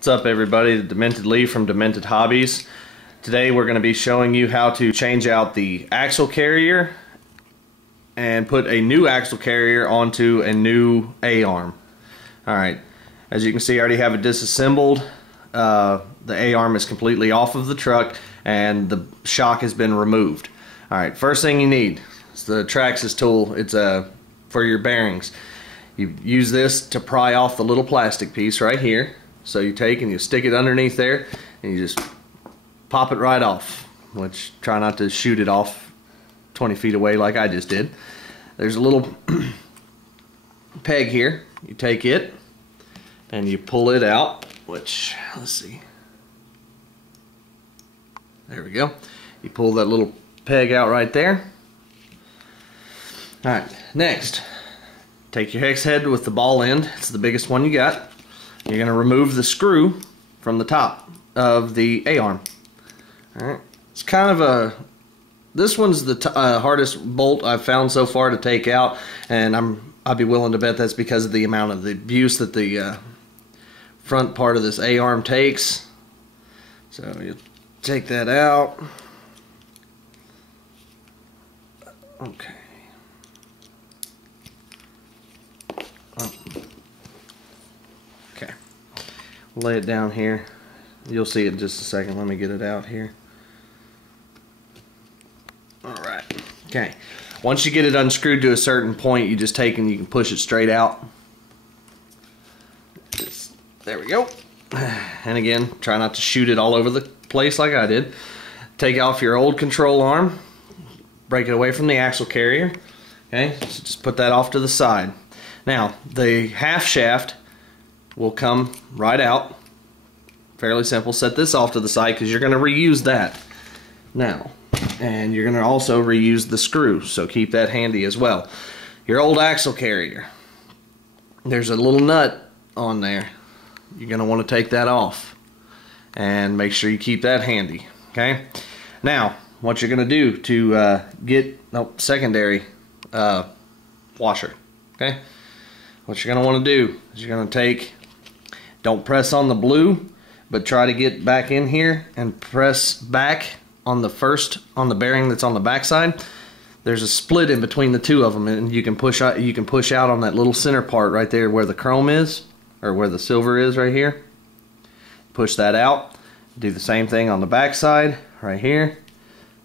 What's up, everybody? Demented Lee from Demented Hobbies. Today we're going to be showing you how to change out the axle carrier and put a new axle carrier onto a new A-arm. Alright, as you can see, I already have it disassembled. The A-arm is completely off of the truck and the shock has been removed. Alright, first thing you need is the Traxxas tool. It's for your bearings. You use this to pry off the little plastic piece right here. So you take and you stick it underneath there and you just pop it right off, which try not to shoot it off 20 feet away like I just did. There's a little peg here. You take it and you pull it out, which, let's see, there we go. You pull that little peg out right there. Alright, next, take your hex head with the ball end. It's the biggest one you got. You're going to remove the screw from the top of the A-arm. Alright, it's kind of this one's the hardest bolt I've found so far to take out, and I'd be willing to bet that's because of the amount of the abuse that the front part of this A-arm takes. So you take that out. Okay. Okay. Lay it down here. You'll see it in just a second. Let me get it out here. Alright. Okay. Once you get it unscrewed to a certain point, you just take and you can push it straight out. There we go. And again, try not to shoot it all over the place like I did. Take off your old control arm. Break it away from the axle carrier. Okay. So just put that off to the side. Now, the half shaft will come right out. Fairly simple. Set this off to the side because you're going to reuse that now, and you're going to also reuse the screw, so keep that handy as well. Your old axle carrier, there's a little nut on there. You're going to want to take that off and make sure you keep that handy. Okay, now what you're going to do to get secondary washer. Okay, what you're going to want to do is you're going to take, don't press on the blue, but try to get back in here and press back on the bearing that's on the back side. There's a split in between the two of them, and you can push out on that little center part right there where the chrome is, or where the silver is right here. Push that out. Do the same thing on the back side right here.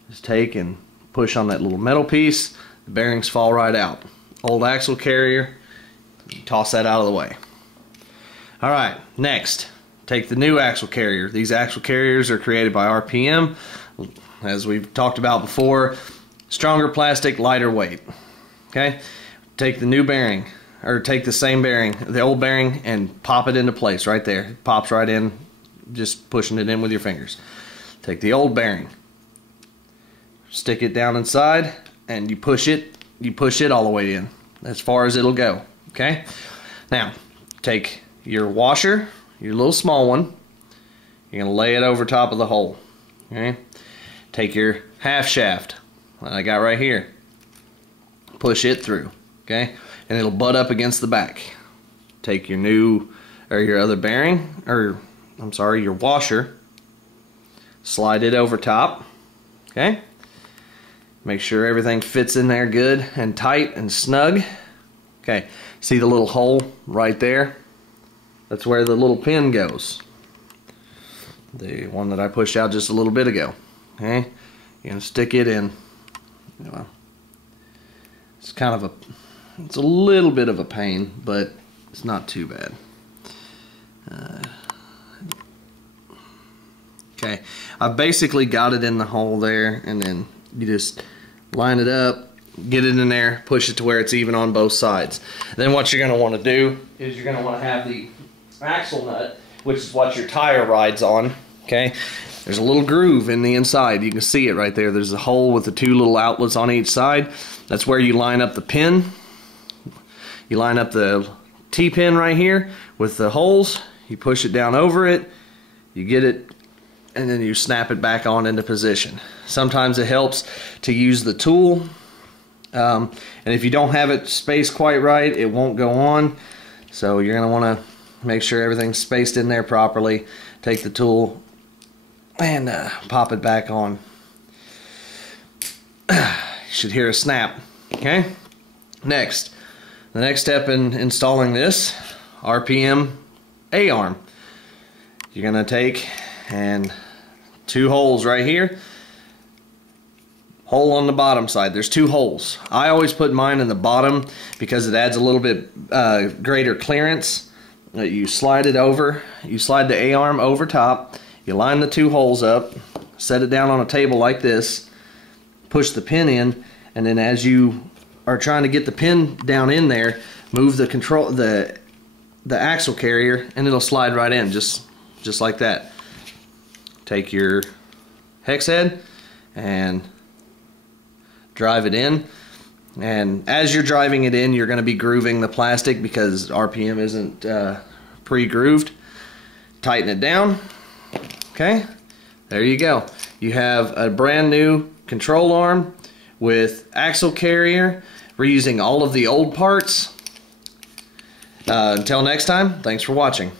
Just take and push on that little metal piece. The bearings fall right out. Old axle carrier, toss that out of the way. Alright, next, take the new axle carrier. These axle carriers are created by RPM. As we've talked about before, stronger plastic, lighter weight. Okay, take the new bearing, or take the same bearing, the old bearing, and pop it into place right there. It pops right in, just pushing it in with your fingers. Take the old bearing, stick it down inside, and you push it all the way in, as far as it'll go. Okay, now take your washer, your little small one, you're going to lay it over top of the hole. Okay, take your half shaft that I got right here, push it through, okay, and it'll butt up against the back. Take your new, or your other bearing, or I'm sorry, your washer, slide it over top, okay, make sure everything fits in there good and tight and snug. Okay, see the little hole right there? That's where the little pin goes. The one that I pushed out just a little bit ago. Okay, you're gonna stick it in. Well, it's kind of it's a little bit of a pain, but it's not too bad. Okay, I've basically got it in the hole there, and then you just line it up, get it in there, push it to where it's even on both sides. Then what you're going to want to do is you're going to want to have the axle nut, which is what your tire rides on. Okay, there's a little groove in the inside. You can see it right there. There's a hole with the two little outlets on each side. That's where you line up the pin. You line up the T-pin right here with the holes. You push it down over it. You get it, and then you snap it back on into position. Sometimes it helps to use the tool. And if you don't have it spaced quite right, it won't go on. So you're going to want to make sure everything's spaced in there properly. Take the tool and pop it back on. You should hear a snap. Okay. Next, the next step in installing this RPM A-arm. You're gonna take and 2 holes right here. Hole on the bottom side. There's 2 holes. I always put mine in the bottom because it adds a little bit greater clearance. You slide it over. You slide the A-arm over top. You line the 2 holes up. Set it down on a table like this. Push the pin in, and then as you are trying to get the pin down in there, move the control the axle carrier, and it'll slide right in just like that. Take your hex head and drive it in, and as you're driving it in, you're going to be grooving the plastic because RPM isn't pre-grooved. Tighten it down. Okay, there you go. You have a brand new control arm with axle carrier. We're using all of the old parts. Until next time, thanks for watching.